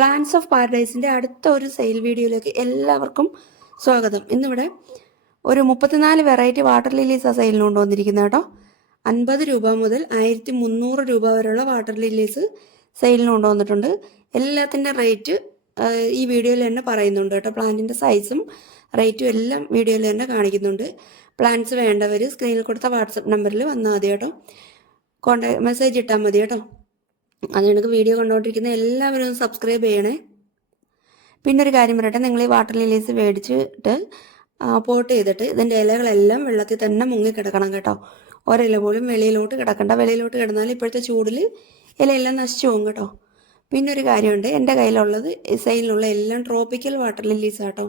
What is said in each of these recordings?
Plants of പാരഡൈസിൻ്റെ അടുത്ത ഒരു sale വീഡിയോയിലേക്ക് എല്ലാവർക്കും സ്വാഗതം. ഇന്നിവിടെ ഒരു 34 വെറൈറ്റി വാട്ടർ ലില്ലീസാണ് സെയിലിന് കൊണ്ടുവന്നിരിക്കുന്നത് കേട്ടോ. 50 രൂപ മുതൽ 1300 രൂപ വരെയുള്ള വാട്ടർ ലില്ലീസ് സെയിലിന് കൊണ്ടുവന്നിട്ടുണ്ട്. എല്ലാത്തിൻ്റെ റേറ്റ് ഈ വീഡിയോയിൽ തന്നെ പറയുന്നുണ്ട് കേട്ടോ. പ്ലാന്റിൻ്റെ സൈസും റേറ്റും എല്ലാം വീഡിയോയിൽ തന്നെ കാണിക്കുന്നുണ്ട്. പ്ലാന്റ്സ് വേണ്ടവർ സ്ക്രീനിൽ കൊടുത്ത വാട്സപ്പ് നമ്പറിൽ വന്നാൽ മതി കേട്ടോ. മെസ്സേജ് ഇട്ടാൽ മതി കേട്ടോ. അത് എനിക്ക് വീഡിയോ കണ്ടുകൊണ്ടിരിക്കുന്ന എല്ലാവരും ഒന്ന് സബ്സ്ക്രൈബ് ചെയ്യണേ. പിന്നെ ഒരു കാര്യം പറയട്ടെ, നിങ്ങൾ ഈ വാട്ടർ ലില്ലീസ് മേടിച്ചിട്ട് പോട്ട് ചെയ്തിട്ട് ഇതിൻ്റെ ഇലകളെല്ലാം വെള്ളത്തിൽ തന്നെ മുങ്ങിക്കിടക്കണം കേട്ടോ. ഒരില പോലും വെളിയിലോട്ട് കിടക്കണ്ട. വെളിയിലോട്ട് കിടന്നാൽ ഇപ്പോഴത്തെ ചൂടിൽ ഇലയെല്ലാം നശിച്ചു പോകും കേട്ടോ. പിന്നെ ഒരു കാര്യമുണ്ട്, എൻ്റെ കയ്യിലുള്ളത് സെയിലിനുള്ള എല്ലാം ട്രോപ്പിക്കൽ വാട്ടർ ലില്ലീസ് കേട്ടോ.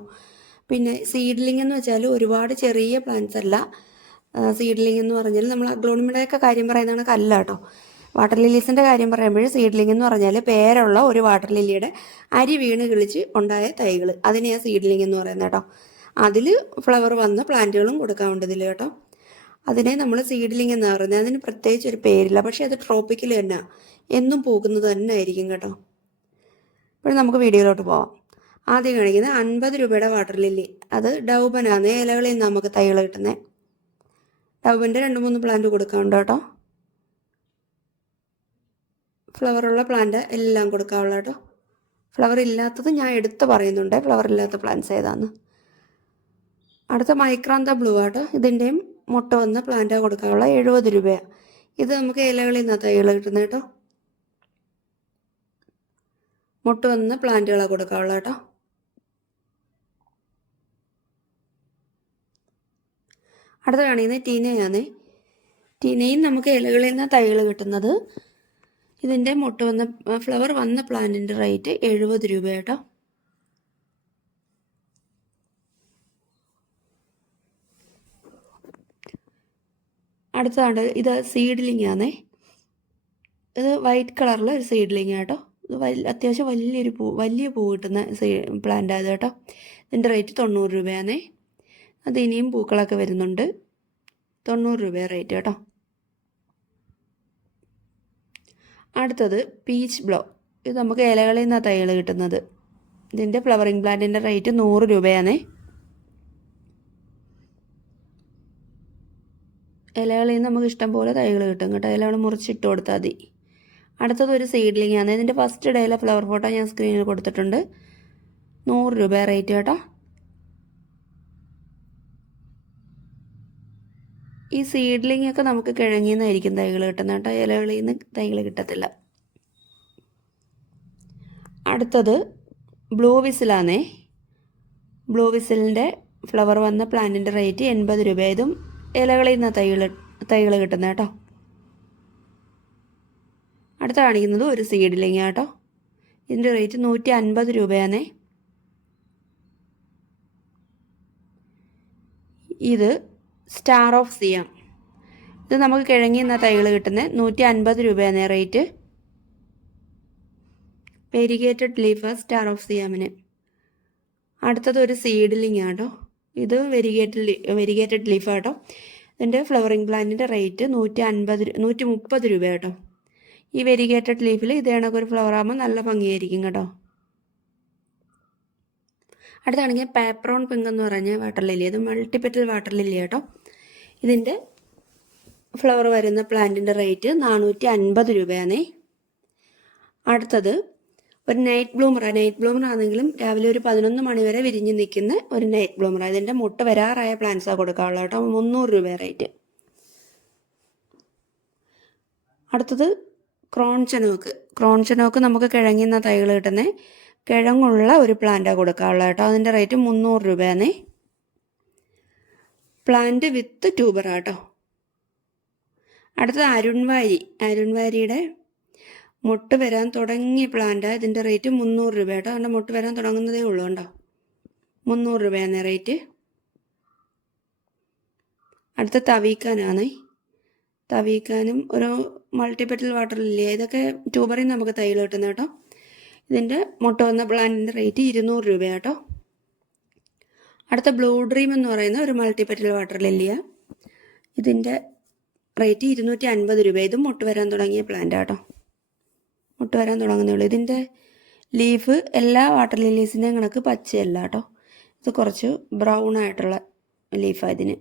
പിന്നെ സീഡ്ലിംഗ് എന്ന് വെച്ചാൽ ഒരുപാട് ചെറിയ പ്ലാന്റ്സ് അല്ല. സീഡ്ലിംഗ് എന്ന് പറഞ്ഞാൽ നമ്മൾ അഗ്ലോണിമയുടെയൊക്കെ കാര്യം പറയുന്നതാണ് കല്ല കേട്ടോ. വാട്ടർ ലില്ലീസിൻ്റെ കാര്യം പറയുമ്പോൾ സീഡ്ലിംഗ് എന്ന് പറഞ്ഞാൽ പേരുള്ള ഒരു വാട്ടർ ലില്ലിയുടെ അരി വീണ് കിളിച്ച് ഉണ്ടായ തൈകൾ, അതിനെയാണ് സീഡ്ലിംഗ് എന്ന് പറയുന്നത് കേട്ടോ. അതിൽ ഫ്ലവർ വന്ന പ്ലാന്റുകളും കൊടുക്കാറുണ്ട് ഇതിൽ കേട്ടോ. അതിനെ നമ്മൾ സീഡ്ലിംഗ് എന്നാണ് പറയുന്നത്. അതിന് പ്രത്യേകിച്ച് ഒരു പേരില്ല, പക്ഷേ അത് ട്രോപ്പിക്കൽ തന്നെ എന്നും പോകുന്നത് തന്നെ ആയിരിക്കും കേട്ടോ. ഇപ്പോൾ നമുക്ക് വീഡിയോയിലോട്ട് പോവാം. ആദ്യം കാണിക്കുന്നത് 50 രൂപയുടെ വാട്ടർ ലില്ലി. അത് ഡൗബനാണ്. ഇലകളിൽ നിന്ന് നമുക്ക് തൈകൾ കിട്ടുന്നത്. ഡൗബൻ്റെ 2-3 പ്ലാന്റ് കൊടുക്കാറുണ്ട് കേട്ടോ. ഫ്ലവറുള്ള പ്ലാന്റ് എല്ലാം കൊടുക്കാവുള്ള കേട്ടോ. ഫ്ലവർ ഇല്ലാത്തത് ഞാൻ എടുത്ത് പറയുന്നുണ്ട്, ഫ്ലവർ ഇല്ലാത്ത പ്ലാന്റ്സ് ഏതാന്ന്. അടുത്ത മൈക്രാന്ത ബ്ലൂ ആട്ടോ. ഇതിൻ്റെയും മുട്ട വന്ന പ്ലാന്റാണ് കൊടുക്കാനുള്ള 70 രൂപയാണ്. ഇത് നമുക്ക് ഇലകളിൽ നിന്നാണ് തൈകൾ കിട്ടുന്നത് കേട്ടോ. മുട്ട വന്ന പ്ലാന്റുകളാണ് കൊടുക്കാവുള്ള കേട്ടോ. അടുത്ത കാണിക്കുന്നത് ടീനയാണ്. ടീനയും നമുക്ക് ഇലകളിൽ നിന്നാണ് തൈകൾ കിട്ടുന്നത്. ഇതിൻ്റെ മുട്ട വന്ന ഫ്ലവർ വന്ന പ്ലാന്റിൻ്റെ റേറ്റ് 70 രൂപ കേട്ടോ. അടുത്തതാണ് ഇത് സീഡ്ലിംഗ് ആണേ. ഇത് വൈറ്റ് കളറിലെ ഒരു സീഡ്ലിംഗ് കേട്ടോ. ഇത് അത്യാവശ്യം വലിയ പൂ കിട്ടുന്ന പ്ലാന്റ് ആയത് കേട്ടോ. ഇതിൻ്റെ റേറ്റ് 90 രൂപയാണേ. അത് ഇനിയും പൂക്കളൊക്കെ വരുന്നുണ്ട്. 90 രൂപ റേറ്റ് കേട്ടോ. അടുത്തത് പീച്ച് ബ്ലോ. ഇത് നമുക്ക് ഇലകളിൽ നിന്നാണ് തൈകൾ കിട്ടുന്നത്. ഇതിൻ്റെ ഫ്ലവറിങ് പ്ലാന്റിൻ്റെ റേറ്റ് 100 രൂപയാണേ. ഇലകളിൽ നിന്ന് നമുക്ക് ഇഷ്ടം പോലെ തൈകൾ കിട്ടും കേട്ടോ. ഇലകൾ മുറിച്ചിട്ട് കൊടുത്താൽ മതി. അടുത്തത് ഒരു സീഡ്ലിംഗ് ആണ്. ഇതിൻ്റെ ഫസ്റ്റ് ഡേയിലെ ഫ്ലവർ ഫോട്ടോ ഞാൻ സ്ക്രീനിൽ കൊടുത്തിട്ടുണ്ട്. 100 രൂപ റേറ്റ് കേട്ടോ. ഈ സീഡ്ലിംഗ് ഒക്കെ നമുക്ക് കിഴങ്ങിൽ നിന്നായിരിക്കും തൈകൾ കിട്ടുന്നത് കേട്ടോ. ഇലകളിൽ നിന്ന് തൈകൾ കിട്ടത്തില്ല. അടുത്തത് ബ്ലൂ വിസിലാണേ. ബ്ലൂ വിസിലിൻ്റെ ഫ്ലവർ വന്ന പ്ലാന്റിൻ്റെ റേറ്റ് 80 രൂപ. ഇതും ഇലകളിൽ നിന്ന് തൈകൾ കിട്ടുന്നത് കേട്ടോ. അടുത്ത കാണിക്കുന്നത് ഒരു സീഡ്ലിംഗ് കേട്ടോ. ഇതിൻ്റെ റേറ്റ് 150 രൂപയാണേ. ഇത് സ്റ്റാർ ഓഫ് സിയാം. ഇത് നമുക്ക് കിഴങ്ങി എന്ന തൈകൾ കിട്ടുന്നത് 150 രൂപയാണ് rate. Variegated leaf star of സിയാമിന്. അടുത്തത് ഒരു സീഡ്ലിംഗ് ആട്ടോ. ഇത് വെരിഗേറ്റഡ് ലീഫ് ആട്ടോ. ഇതിൻ്റെ ഫ്ലവറിങ് പ്ലാന്റിൻ്റെ റേറ്റ് 130 രൂപ കേട്ടോ. ഈ വെരിഗേറ്റഡ് ലീഫിൽ ഇത് കണക്കൊരു ഫ്ലവർ ആകുമ്പോൾ നല്ല ഭംഗിയായിരിക്കും കേട്ടോ. അടുത്താണെങ്കിൽ പാപ്രോൺ പിങ്ക് എന്ന് പറഞ്ഞ വാട്ടർ ലില്ലി. ഇത് മൾട്ടിപ്പെറ്റൽ വാട്ടർ ലില്ലി കേട്ടോ. ഇതിൻ്റെ ഫ്ലവർ വരുന്ന പ്ലാന്റിൻ്റെ റേറ്റ് 450 രൂപയാണേ. അടുത്തത് ഒരു നൈറ്റ് ബ്ലൂമറാണ്. നൈറ്റ് ബ്ലൂമർ ആണെങ്കിലും രാവിലെ ഒരു 11 മണി വരെ വിരിഞ്ഞ് നിൽക്കുന്ന ഒരു നൈറ്റ് ബ്ലൂമറാണ്. ഇതിൻ്റെ മുട്ട വരാറായ പ്ലാന്റ്സാണ് കൊടുക്കാനുള്ളത് കേട്ടോ. 300 രൂപ റേറ്റ്. അടുത്തത് ക്രോൺചനോക്ക് നമുക്ക് കിഴങ്ങിന്ന തൈകൾ കിട്ടുന്നത്. കിഴങ്ങുള്ള ഒരു പ്ലാന്റാണ് കൊടുക്കാനുള്ളത് കേട്ടോ. അതിൻ്റെ റേറ്റ് 300 രൂപയാണേ. പ്ലാന്റ് വിത്ത് ട്യൂബറാട്ടോ. അടുത്തത് അരുൺവാരിയുടെ മുട്ട് വരാൻ തുടങ്ങിയ പ്ലാന്റാണ്. ഇതിൻ്റെ റേറ്റ് 300 രൂപ കേട്ടോ. അതിൻ്റെ മുട്ട് വരാൻ തുടങ്ങുന്നതേ ഉള്ളൂ കേട്ടോ. 300 രൂപയാണ് റേറ്റ്. അടുത്ത തവീക്കാനാണ്. തവീക്കാനും ഒരു മൾട്ടിപ്പെറ്റൽ വാട്ടർ ലില്ലി. ഇതൊക്കെ ട്യൂബറിൽ നമുക്ക് തൈകൾ കിട്ടുന്നത് കേട്ടോ. ഇതിൻ്റെ മുട്ട വന്ന പ്ലാന്റിൻ്റെ റേറ്റ് 200 രൂപ കേട്ടോ. അടുത്ത ബ്ലൂ ഡ്രീം എന്ന് പറയുന്ന ഒരു മൾട്ടിപ്പെറ്റൽ വാട്ടർ ലില്ലിയാണ്. ഇതിൻ്റെ റേറ്റ് 250 രൂപ. ഇതും മുട്ട് വരാൻ തുടങ്ങിയ പ്ലാന്റ് കേട്ടോ. മുട്ട് വരാൻ തുടങ്ങുന്നേ ഉള്ളൂ. ഇതിൻ്റെ ലീഫ് എല്ലാ വാട്ടർ ലില്ലീസിൻ്റെയും കണക്ക് പച്ചയല്ല കേട്ടോ, ഇത് കുറച്ച് ബ്രൗൺ ആയിട്ടുള്ള ലീഫാണ് ഇതിന്.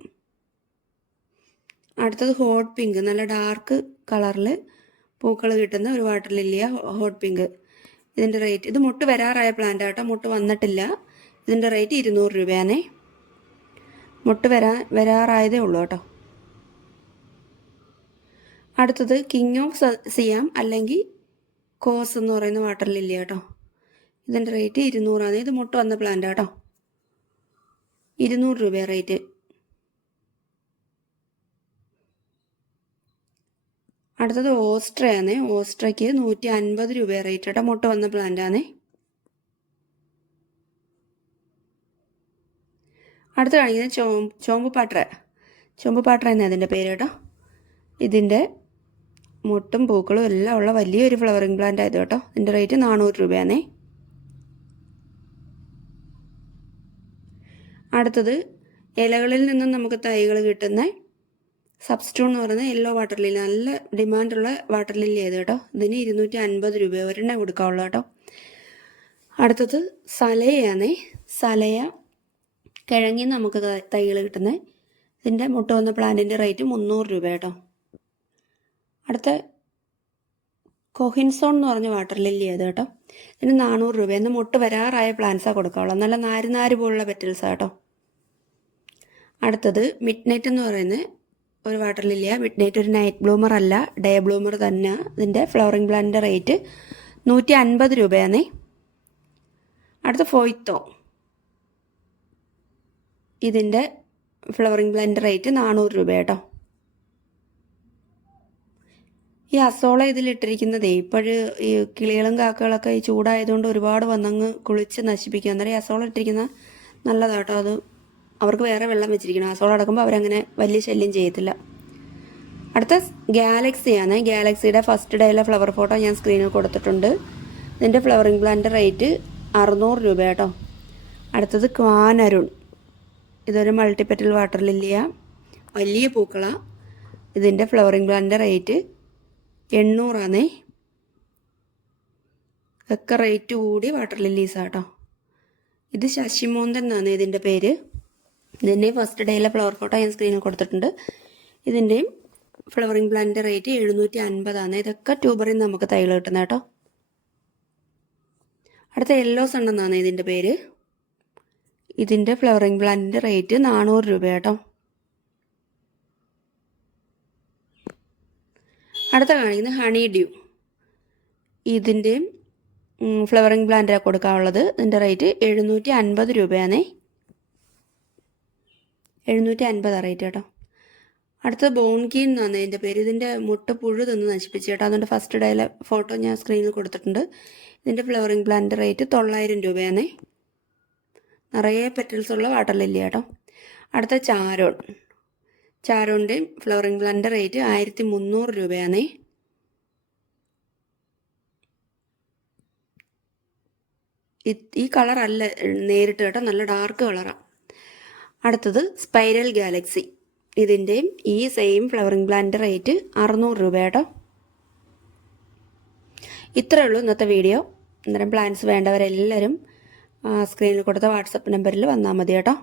അടുത്തത് ഹോട്ട് പിങ്ക്, നല്ല ഡാർക്ക് കളറിൽ പൂക്കൾ കിട്ടുന്ന ഒരു വാട്ടർ ലില്ലിയാണ് ഹോട്ട് പിങ്ക്. ഇതിൻ്റെ റേറ്റ്, ഇത് മുട്ട് വരാറായ പ്ലാന്റ് കേട്ടോ, മുട്ട് വന്നിട്ടില്ല. ഇതിൻ്റെ റേറ്റ് 200 രൂപയാണേ. മുട്ട് വരാറായതേ ഉള്ളൂ കേട്ടോ. അടുത്തത് കിങ് ഓഫ് സിയാം അല്ലെങ്കിൽ കോസ് എന്ന് പറയുന്ന വാട്ടർ ലില്ലി കേട്ടോ. ഇതിൻ്റെ റേറ്റ് 200 ഇത് മുട്ട് വന്ന പ്ലാന്റ് കേട്ടോ. 200 രൂപ റേറ്റ്. അടുത്തത് ഓസ്ട്രയാണ്. ഓസ്ട്രയ്ക്ക് 150 രൂപ റേറ്റ് കേട്ടോ, മുട്ട വന്ന പ്ലാന്റാണ്. അടുത്ത് കാണിക്കുന്നത് ചോമ്പ് പാട്ര എന്നാണ് അതിൻ്റെ പേര് കേട്ടോ. ഇതിൻ്റെ മുട്ടും പൂക്കളും എല്ലാം ഉള്ള വലിയൊരു ഫ്ലവറിങ് പ്ലാന്റ് ആയത് കേട്ടോ. ഇതിൻ്റെ റേറ്റ് 400 രൂപയാണേ. അടുത്തത് ഇലകളിൽ നിന്നും നമുക്ക് തൈകൾ കിട്ടുന്ന സബ്സ്റ്റൂൺ എന്ന് പറയുന്നത് യെല്ലോ വാട്ടർ ലില്ലി, നല്ല ഡിമാൻഡുള്ള വാട്ടർ ലില്ലി ആയത് കേട്ടോ. ഇതിന് 250 രൂപ ഒരെണ്ണം കൊടുക്കാവുള്ളൂ കേട്ടോ. അടുത്തത് സലയാണ്. സലയ കിഴങ്ങി നമുക്ക് തൈകൾ കിട്ടുന്നത്. ഇതിൻ്റെ മുട്ട വന്ന പ്ലാന്റിൻ്റെ റേറ്റ് 300 രൂപ കേട്ടോ. അടുത്ത കൊഹിൻസോൺ എന്ന് പറഞ്ഞ വാട്ടർ ലില്ലി അത് കേട്ടോ. ഇതിന് 400 രൂപ. ഇന്ന് മുട്ട് വരാറായ പ്ലാന്റ്സാണ് കൊടുക്കാവുള്ളൂ, നല്ല നാര് പോലുള്ള പെറ്റൽസാണ് കേട്ടോ. അടുത്തത് മിഡ് നൈറ്റ് എന്ന് പറയുന്നത് ഒരു വാട്ടർ ലില്ലിയാണ്. മിഡ് നൈറ്റ് ഒരു നൈറ്റ് ബ്ലൂമർ അല്ല, ഡേ ബ്ലൂമർ തന്നെ. ഇതിൻ്റെ ഫ്ലവറിങ് പ്ലാന്റിൻ്റെ റേറ്റ് 150 രൂപയാണേ. അടുത്ത ഫോയ്ത്തോ, ഇതിൻ്റെ ഫ്ലവറിങ് പ്ലാന്റിൻ്റെ റേറ്റ് 400 രൂപ കേട്ടോ. ഈ അസോള ഇതിലിട്ടിരിക്കുന്നതേ ഇപ്പോഴ് ഈ കിളികളും കാക്കകളൊക്കെ ഈ ചൂടായതുകൊണ്ട് ഒരുപാട് വന്നങ്ങ് കുളിച്ച് നശിപ്പിക്കുക. അന്നേരം ഈ അസോള ഇട്ടിരിക്കുന്ന നല്ലതാട്ടോ. അത് അവർക്ക് വേറെ വെള്ളം വെച്ചിരിക്കണം. അസോള അടക്കുമ്പോൾ അവരങ്ങനെ വലിയ ശല്യം ചെയ്യത്തില്ല. അടുത്ത ഗാലക്സിയാണ്. ഗാലക്സിയുടെ ഫസ്റ്റ് ഡേയിലെ ഫ്ലവർ ഫോട്ടോ ഞാൻ സ്ക്രീനിൽ കൊടുത്തിട്ടുണ്ട്. ഇതിൻ്റെ ഫ്ലവറിങ് പ്ലാന്റിൻ്റെ റേറ്റ് 600 രൂപ കേട്ടോ. അടുത്തത് ക്വാനരുൺ, ഇതൊരു മൾട്ടിപ്പെറ്റൽ വാട്ടർ ലില്ലിയാണ്, വലിയ പൂക്കളാണ്. ഇതിൻ്റെ ഫ്ലവറിങ് പ്ലാന്റിൻ്റെ റേറ്റ് 800 ആണേ. ഒക്കെ റേറ്റ് കൂടി വാട്ടർ ലില്ലീസാണ് കേട്ടോ. ഇത് ശശിമോന്തൻ എന്നാണ് ഇതിൻ്റെ പേര്. ഇതിൻ്റെ ഫസ്റ്റ് ഡേയിലെ ഫ്ലവർ ഫോട്ടോ ഞാൻ സ്ക്രീനിൽ കൊടുത്തിട്ടുണ്ട്. ഇതിൻ്റെയും ഫ്ലവറിങ് പ്ലാന്റിൻ്റെ റേറ്റ് 750 ആണ്. ഇതൊക്കെ ട്യൂബറിൽ നിന്ന് നമുക്ക് തൈകൾ കിട്ടുന്നത് കേട്ടോ. അടുത്ത യെല്ലോ സൺ എന്നാണ് ഇതിൻ്റെ പേര്. ഇതിൻ്റെ ഫ്ലവറിങ് പ്ലാന്റിൻ്റെ റേറ്റ് 400 രൂപ കേട്ടോ. അടുത്ത കാണിക്കുന്നത് ഹണി ഡ്യൂ. ഇതിൻ്റെയും ഫ്ലവറിങ് പ്ലാന്റാണ് കൊടുക്കാനുള്ളത്. ഇതിൻ്റെ റേറ്റ് 750 രൂപയാണേ. 750 റേറ്റ് കേട്ടോ. അടുത്തത് ബോൺകീൻ എന്നാണ് ഇതിൻ്റെ പേര്. ഇതിൻ്റെ മുട്ട പുഴു തിന്ന് നശിപ്പിച്ച് കേട്ടോ. അതുകൊണ്ട് ഫസ്റ്റ് ഡേയിലെ ഫോട്ടോ ഞാൻ സ്ക്രീനിൽ കൊടുത്തിട്ടുണ്ട്. ഇതിൻ്റെ ഫ്ലവറിങ് പ്ലാന്റിൻ്റെ റേറ്റ് 900 രൂപയാണേ. നിറയെ പെറ്റൽസ് ഉള്ള വാട്ടർ ലില്ലി കേട്ടോ. അടുത്ത ചാരോണിൻ്റെയും ഫ്ലവറിങ് പ്ലാന്റിൻ്റെ റേറ്റ് 1300 രൂപയാണേ. ഈ കളറല്ല നേരിട്ട് കേട്ടോ, നല്ല ഡാർക്ക് കളറാണ്. അടുത്തത് സ്പൈരൽ ഗാലക്സി. ഇതിൻ്റെയും ഈ സെയിം ഫ്ലവറിങ് പ്ലാന്റിൻ്റെ റേറ്റ് 600 രൂപ കേട്ടോ. ഇത്രയേ ഉള്ളൂ ഇന്നത്തെ വീഡിയോ. അന്നേരം പ്ലാന്റ്സ് വേണ്ടവരെല്ലാവരും സ്ക്രീനിൽ കൊടുത്ത വാട്സപ്പ് നമ്പറിൽ വന്നാൽ മതി കേട്ടോ.